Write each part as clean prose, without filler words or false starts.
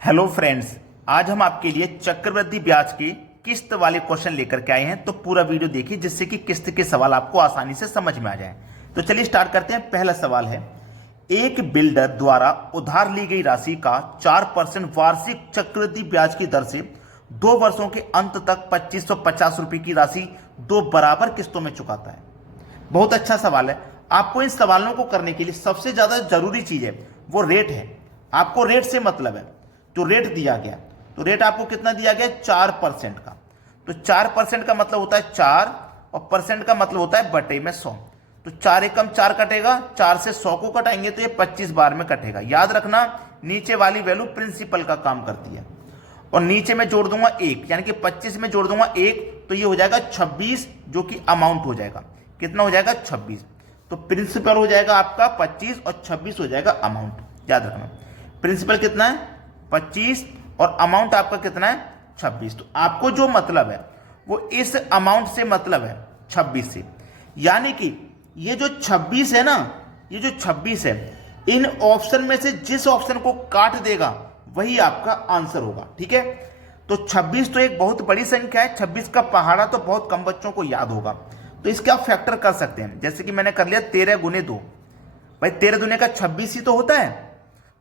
Hello friends, आज हम आपके लिए चक्रवृद्धि ब्याज के किस्त वाले क्वेश्चन लेकर के आए हैं। तो पूरा वीडियो देखिए जिससे कि किस्त के सवाल आपको आसानी से समझ में आ जाए। तो चलिए स्टार्ट करते हैं। पहला सवाल है, एक बिल्डर द्वारा उधार ली गई राशि का 4% वार्षिक चक्रवृद्धि ब्याज की दर से 2 वर्षों के अंत तक 2550 रुपए की राशि 2 बराबर किस्तों में चुकाता है। बहुत अच्छा सवाल है। आपको इन सवालों को करने के लिए सबसे ज्यादा जरूरी चीज है वो रेट है। आपको रेट से मतलब है, तो रेट दिया गया, तो रेट आपको कितना दिया गया, 4% का। तो 4% का मतलब होता है 4 और परसेंट का मतलब होता है बटे में 100। तो 4 एकम 4 कटेगा, 4 से 100 को कटाएंगे तो ये 25 बार में कटेगा। याद रखना, नीचे वाली वैल्यू प्रिंसिपल का काम करती है। और नीचे में जोड़ दूंगा 1, यानी कि 25 में जोड़ दूंगा 1, तो ये हो जाएगा 26, जो कि अमाउंट हो जाएगा। कितना हो जाएगा, 26। तो प्रिंसिपल हो जाएगा आपका 25 और 26 हो जाएगा अमाउंट। याद रखना, प्रिंसिपल कितना है 25 और अमाउंट आपका कितना है 26। तो आपको जो मतलब है वो इस अमाउंट से मतलब है 26 से, यानी कि ये जो 26 है ना, ये जो 26 है, इन ऑप्शन में से जिस ऑप्शन को काट देगा वही आपका आंसर होगा। ठीक है, तो 26 तो एक बहुत बड़ी संख्या है। 26 का पहाड़ा तो बहुत कम बच्चों को याद होगा। तो इसके आप फैक्टर कर सकते हैं, जैसे कि मैंने कर लिया 13 गुने 2। भाई 13 दुने का 26 ही तो होता है।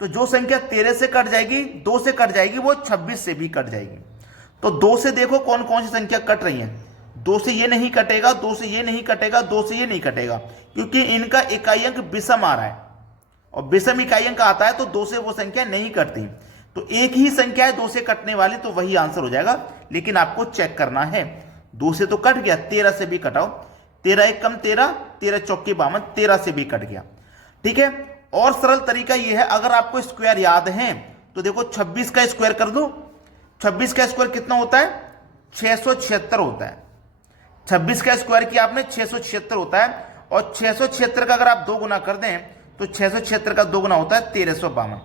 तो जो संख्या 13 से कट जाएगी, 2 से कट जाएगी, वो 26 से भी कट जाएगी। तो 2 से देखो कौन कौन सी संख्या कट रही है। 2 से ये नहीं कटेगा, 2 से ये नहीं कटेगा, 2 से ये नहीं कटेगा, क्योंकि इनका इकाई अंक विषम आ रहा है और विषम इकाई अंक आता है तो 2 से वो संख्या नहीं कटती। तो एक ही संख्या है 2 से कटने वाली, तो वही आंसर हो जाएगा। लेकिन आपको चेक करना है, 2 से तो कट गया, 13 से भी कटाओ। 13 एक कम 13, 13 चौके 52, 13 से भी कट गया। ठीक है, और सरल तरीका यह है, अगर आपको स्क्वायर याद है तो देखो 26 का स्क्वायर कर दो। 26 का स्क्वायर कितना होता है, 676 होता है। 26 का स्क्वायर किया आपने, 676 होता है। और 676 का अगर आप 2 गुना कर दें तो 676 का 2 गुना होता है 1352।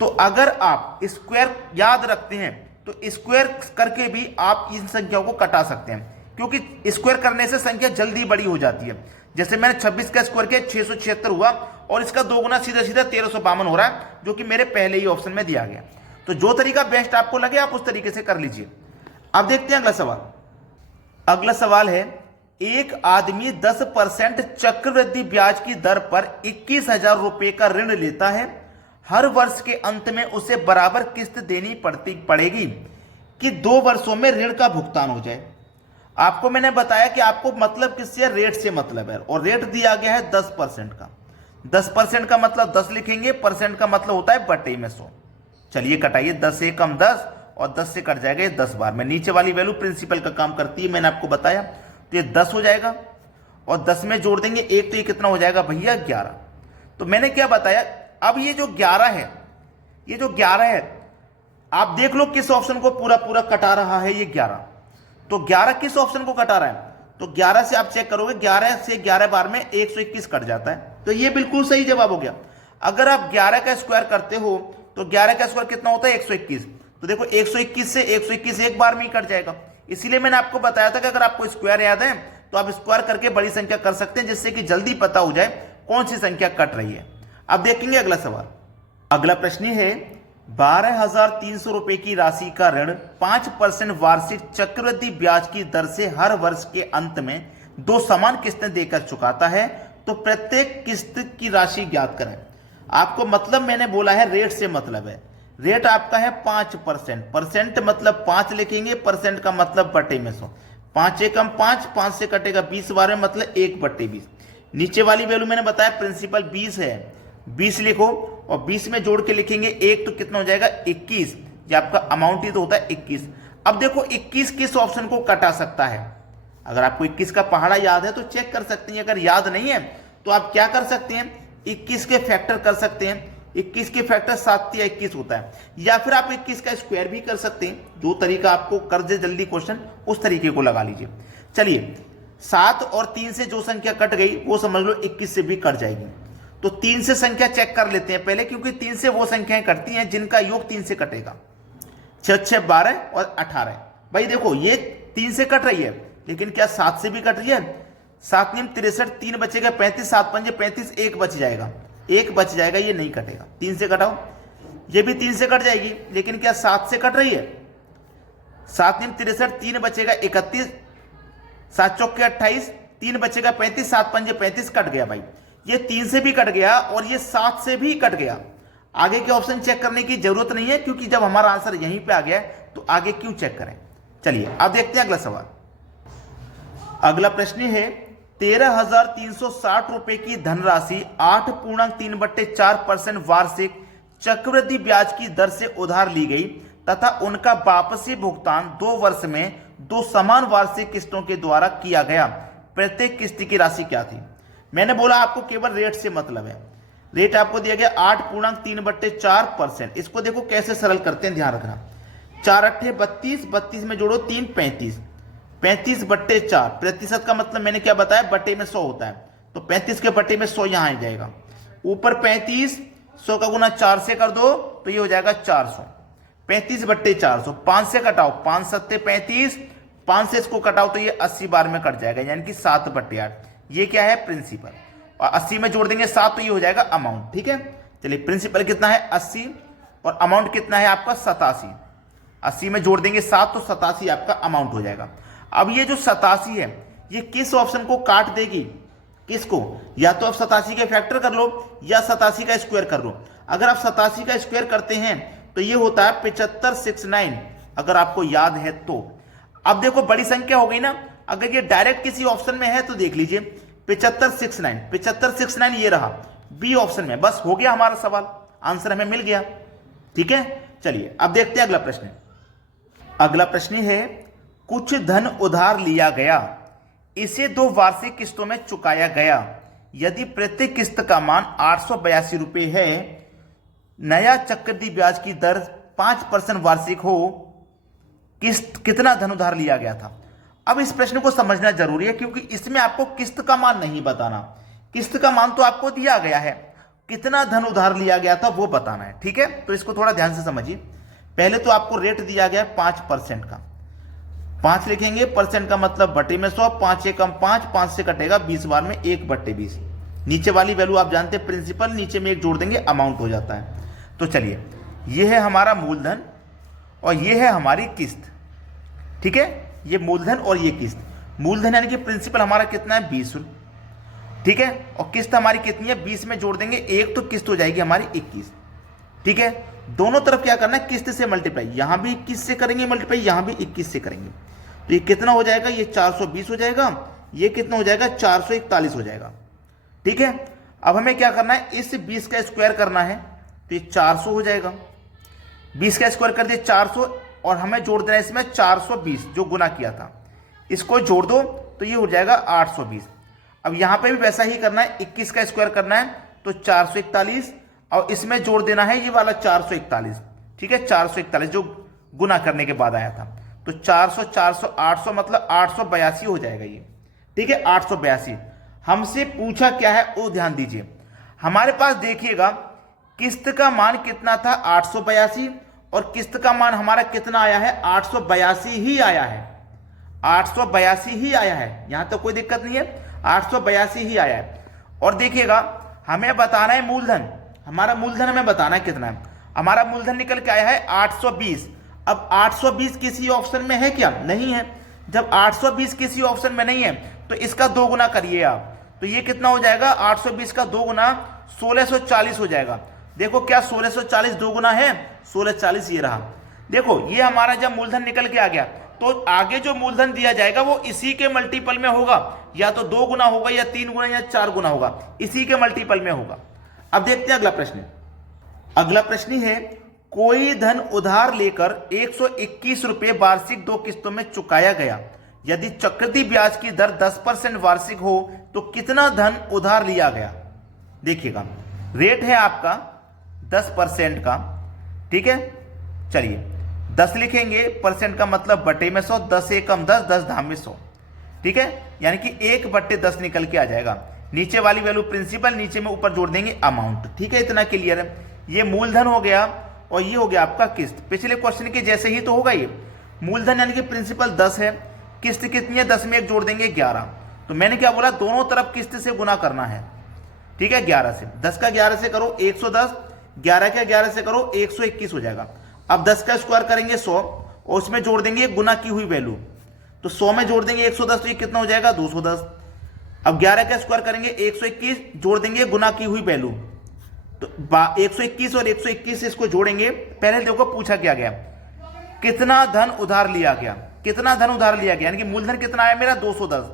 तो अगर आप स्क्वायर याद रखते हैं तो स्क्वायर करके भी आप इन संख्याओं को कटा सकते हैं, क्योंकि स्क्वायर करने से संख्या जल्दी बड़ी हो जाती है। जैसे मैंने 26 का स्क्वायर किया, 676 हुआ, और इसका 2 गुना सीधा सीधा 1352 हो रहा है, जो कि मेरे पहले ही ऑप्शन में दिया गया। तो जो तरीका बेस्ट आपको लगे आप उस तरीके से कर लीजिए। अब देखते हैं अगला सवाल। अगला सवाल है, एक आदमी 10% चक्रवृद्धि ब्याज की दर पर 21,000 रुपए का ऋण लेता है। हर वर्ष के अंत में उसे बराबर किस्त देनी पड़ेगी कि 2 वर्षों में ऋण का भुगतान हो जाए। आपको मैंने बताया कि आपको मतलब किससे, रेट से मतलब है, और रेट दिया गया है 10% का। 10% का मतलब 10 लिखेंगे, परसेंट का मतलब होता है बटे में 100। चलिए कटाइए, 10 से कम 10 और 10 से कट जाएगा ये 10 बार में। नीचे वाली वैल्यू प्रिंसिपल का काम करती है, मैंने आपको बताया। तो ये 10 हो जाएगा और 10 में जोड़ देंगे 1, तो ये कितना हो जाएगा भैया 11। तो मैंने क्या बताया, अब ये जो 11 है, ये जो 11 है, आप देख लो किस ऑप्शन को पूरा पूरा कटा रहा है ये 11। तो 11 किस ऑप्शन को कटा रहा है, तो 11 से आप चेक करोगे, 11 से 11 बार में 121 कट जाता है। तो ये बिल्कुल सही जवाब हो गया। अगर आप 11 का स्क्वायर करते हो तो 11 का स्क्वायर कितना होता है, 121। तो देखो 121 से 121 एक बार में ही कट जाएगा। इसीलिए मैंने आपको बताया था कि अगर आपको स्क्वायर याद है तो आप स्क्वायर करके बड़ी संख्या कर सकते हैं, जिससे कि जल्दी पता हो जाए कौन सी संख्या कट रही है। अब देखेंगे अगला सवाल। अगला प्रश्न है, 12,300 रुपए की राशि का ऋण 5% वार्षिक चक्रवृद्धि ब्याज की दर से हर वर्ष के अंत में 2 समान किस्तें देकर चुकाता है। तो प्रत्येक किस्त की राशि ज्ञात करें। आपको मतलब मैंने बोला है रेट से मतलब है। रेट आपका है 5%। परसेंट मतलब 5 लिखेंगे, परसेंट का मतलब बटे में 100। 5 एकम 5, 5 से कटेगा 20 बार में, मतलब 1/20। नीचे वाली वैल्यू मैंने बताया प्रिंसिपल 20 है, 20 लिखो और 20 में जोड़ के लिखेंगे 1, तो कितना हो जाएगा 21। ये आपका अमाउंट ही तो होता है 21। अब देखो 21 किस ऑप्शन को कटा सकता है। अगर आपको 21 का पहाड़ा याद है तो चेक कर सकते हैं। अगर याद नहीं है तो आप क्या कर सकते हैं, 21 के फैक्टर कर सकते हैं। 21 के फैक्टर 7 या 21 होता है, या फिर आप 21 का स्क्वायर भी कर सकते हैं। जो तरीका आपको कर दे जल्दी क्वेश्चन, उस तरीके को लगा लीजिए। चलिए 7 और 3 से जो संख्या कट गई वो समझ लो 21 से भी कट जाएगी। तो 3 से संख्या चेक कर लेते हैं पहले, क्योंकि 3 से वो संख्याएं कटती हैं जिनका योग 3 से कटेगा। 6 6 12 और 18। भाई देखो ये 3 से कट रही है, लेकिन क्या 7 से भी कट रही है। 7 नीम 63, 3 बचेगा 35, 7 पंजे 35, 1 बच जाएगा, 1 बच जाएगा, ये नहीं कटेगा। 3 से कटाओ, ये भी 3 से कट जाएगी, लेकिन क्या 7 से कट रही है? 7 × 63, 3 बचेगा 31, 7 चौके 28, 3 बचेगा 35, 7 पंजे 35, कट गया भाई। ये 3 से भी कट गया और ये 7 से भी कट गया। आगे के ऑप्शन चेक करने की जरूरत नहीं है, क्योंकि जब हमारा आंसर यहीं पे आ गया है तो आगे क्यों चेक करें। चलिए अब देखते हैं अगला सवाल। अगला प्रश्न है 13,360 रुपए की धनराशि 8.3/4% वार्षिक चक्रवृद्धि ब्याज की दर से उधार ली गई तथा उनका वापसी भुगतान 2 वर्ष में 2 समान वार्षिक किस्तों के द्वारा किया गया। प्रत्येक किस्त की राशि क्या थी? मैंने बोला आपको केवल रेट से मतलब है। रेट आपको दिया गया 8.3/4%। इसको देखो कैसे सरल करते हैं, ध्यान रखना। 4 अट्ठे 32, 32 में जोड़ो 3 35, 35/4। प्रतिशत का मतलब मैंने क्या बताया, बटे में 100 होता है, तो 35 के बटे में 100 यहां आ जाएगा। ऊपर 35, 100 का गुना 4 से कर दो तो ये हो जाएगा 400। 35/400, 5 से कटाओ, 5 सत्ते 35, 5 से इसको कटाओ तो ये 80 बार में कट जाएगा, यानी कि 7/8। ये क्या है, प्रिंसिपल। और 80 में जोड़ देंगे 7 तो ये हो जाएगा अमाउंट। ठीक है, चलिए प्रिंसिपल कितना है 80 और अमाउंट कितना है आपका 87। 80 में जोड़ देंगे 7 तो 87 आपका अमाउंट हो जाएगा। अब ये जो 87 है ये किस ऑप्शन को काट देगी? किसको? या तो आप 87 के फैक्टर कर लो या 87 का स्क्वायर कर लो। अगर आप 87 का स्क्वायर करते हैं तो ये होता है 7569, अगर आपको याद है तो। अब देखो बड़ी संख्या हो गई ना, अगर ये डायरेक्ट किसी ऑप्शन में है तो देख लीजिए 7569, 7569 ये रहा बी ऑप्शन में। बस हो गया हमारा सवाल, आंसर हमें मिल गया। ठीक है, चलिए अब देखते हैं अगला प्रश्न। अगला प्रश्न है कुछ धन उधार लिया गया, इसे 2 वार्षिक किस्तों में चुकाया गया। यदि प्रत्येक किस्त का मान 882 रुपए है, नया चक्रवृद्धि ब्याज की दर 5% वार्षिक हो, किस्त कितना धन उधार लिया गया था? अब इस प्रश्न को समझना जरूरी है, क्योंकि इसमें आपको किस्त का मान नहीं बताना। किस्त का मान तो आपको दिया गया है, कितना धन उधार लिया गया था वो बताना है। ठीक है, तो इसको थोड़ा ध्यान से समझिए। पहले तो आपको रेट दिया गया 5% का, 5 लिखेंगे, परसेंट का मतलब बटे में 100, 5 एकम 5, 5 से कटेगा 20 बार में 1/20। नीचे वाली वैल्यू आप जानते हैं प्रिंसिपल, नीचे में 1 जोड़ देंगे अमाउंट हो जाता है। तो चलिए ये है हमारा मूलधन और ये है हमारी किस्त। ठीक है, ये मूलधन और ये किस्त। मूलधन यानी कि प्रिंसिपल हमारा कितना है 20। ठीक है, और किस्त हमारी कितनी है 20 में जोड़ देंगे 1 तो किस्त हो जाएगी हमारी 21। ठीक है, दोनों तरफ क्या करना है, किस्त से मल्टीप्लाई। यहां भी 21 से करेंगे मल्टीप्लाई, यहां भी 21 से करेंगे, तो ये कितना हो जाएगा, ये 420 हो जाएगा। ये कितना हो जाएगा 441 हो जाएगा। ठीक है, अब हमें क्या करना है, इस 20 का स्क्वायर करना है, तो ये 400 हो जाएगा। 20 का स्क्वायर कर दिए 400, और हमें जोड़ देना है इसमें 420 जो गुना किया था, इसको जोड़ दो तो ये हो जाएगा 820। अब यहां पे भी वैसा ही करना है, 21 का स्क्वायर करना है तो 441, और इसमें जोड़ देना है ये वाला 441। ठीक है, 441 जो गुना करने के बाद आया था, तो 400 400 800 मतलब 882 हो जाएगा ये। ठीक है, 882। हमसे पूछा क्या है वो ध्यान दीजिए। हमारे पास देखिएगा किस्त का मान कितना था 882, और किस्त का मान हमारा कितना आया है 882 ही आया है। 882 ही आया है, यहां तो कोई दिक्कत नहीं है, 882 ही आया है। और देखिएगा हमें बताना है मूलधन, हमारा मूलधन हमें बताना है कितना है। हमारा मूलधन निकल के आया है 820। अब 820 किसी ऑप्शन में है क्या? नहीं है। जब 820 किसी ऑप्शन में नहीं है तो इसका 2 गुना करिए आप, तो ये कितना हो जाएगा 820 का 2 गुना 1640 हो जाएगा। देखो क्या 1640 2 गुना है 1640, ये रहा। देखो ये हमारा जब मूलधन निकल के आ गया तो आगे जो मूलधन दिया जाएगा वो इसी के मल्टीपल में होगा, या तो 2 गुना होगा या 3 गुना या 4 गुना होगा, इसी के मल्टीपल में होगा। अब देखते हैं अगला प्रश्न। अगला प्रश्न है कोई धन उधार लेकर 121 रुपए वार्षिक 2 किस्तों में चुकाया गया। यदि चक्रवृद्धि ब्याज की दर 10% वार्षिक हो तो कितना धन उधार लिया गया? देखिएगा रेट है आपका 10% का। ठीक है, चलिए 10 लिखेंगे, परसेंट का मतलब बटे में 100, 10 एकम 10, 10 धाम में 100। ठीक है, यानी कि 1/10 निकल के आ जाएगा। नीचे वाली वैल्यू प्रिंसिपल, नीचे में ऊपर जोड़ देंगे अमाउंट। ठीक है, इतना क्लियर है। ये मूलधन हो गया और ये हो गया आपका किस्त। पिछले क्वेश्चन के जैसे ही तो होगा ये। मूलधन यानी कि प्रिंसिपल 10 है, किस्त कितनी है 10 में 1 जोड़ देंगे 11। तो मैंने क्या बोला, दोनों तरफ किस्त से गुना करना है। ठीक है, 11 से 10 का 11 से करो 110, 11 का 11 से करो 121 हो जाएगा। अब 10 का स्क्वायर करेंगे 100 और उसमें जोड़ देंगे गुना की हुई वैल्यू, तो 100 में जोड़ देंगे 110 तो ये कितना हो जाएगा 210। अब 11 का स्क्वायर करेंगे 121, जोड़ देंगे गुना की हुई वैल्यू, तो 121 और 121 इसको जोड़ेंगे। पहले देखो पूछा क्या गया, कितना धन उधार लिया गया, कितना धन उधार लिया गया, यानी कि मूलधन कितना आया मेरा 210।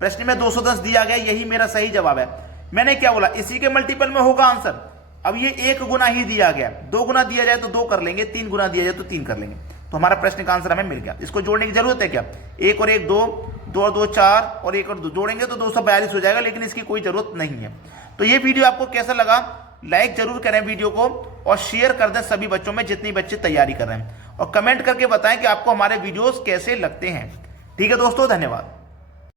प्रश्न में 210 दिया गया, यही मेरा सही जवाब है। मैंने क्या बोला, इसी के मल्टीपल में होगा आंसर। अब ये 1 गुना ही दिया गया, 2 गुना दिया जाए तो 2 कर लेंगे, 3 गुना दिया जाए तो 3 कर लेंगे, तो हमारा प्रश्न का आंसर हमें मिल गया। इसको जोड़ने की जरूरत है क्या, 1 और 1 2, 2 और 2 4 और 1 और 2 जोड़ेंगे तो 242 हो जाएगा, लेकिन इसकी कोई जरूरत नहीं है। तो ये वीडियो आपको कैसा लगा, लाइक जरूर करें वीडियो को और शेयर कर दें सभी बच्चों में जितनी बच्चे तैयारी कर रहे हैं, और कमेंट करके बताएं कि आपको हमारे वीडियोस कैसे लगते हैं। ठीक है दोस्तों, धन्यवाद।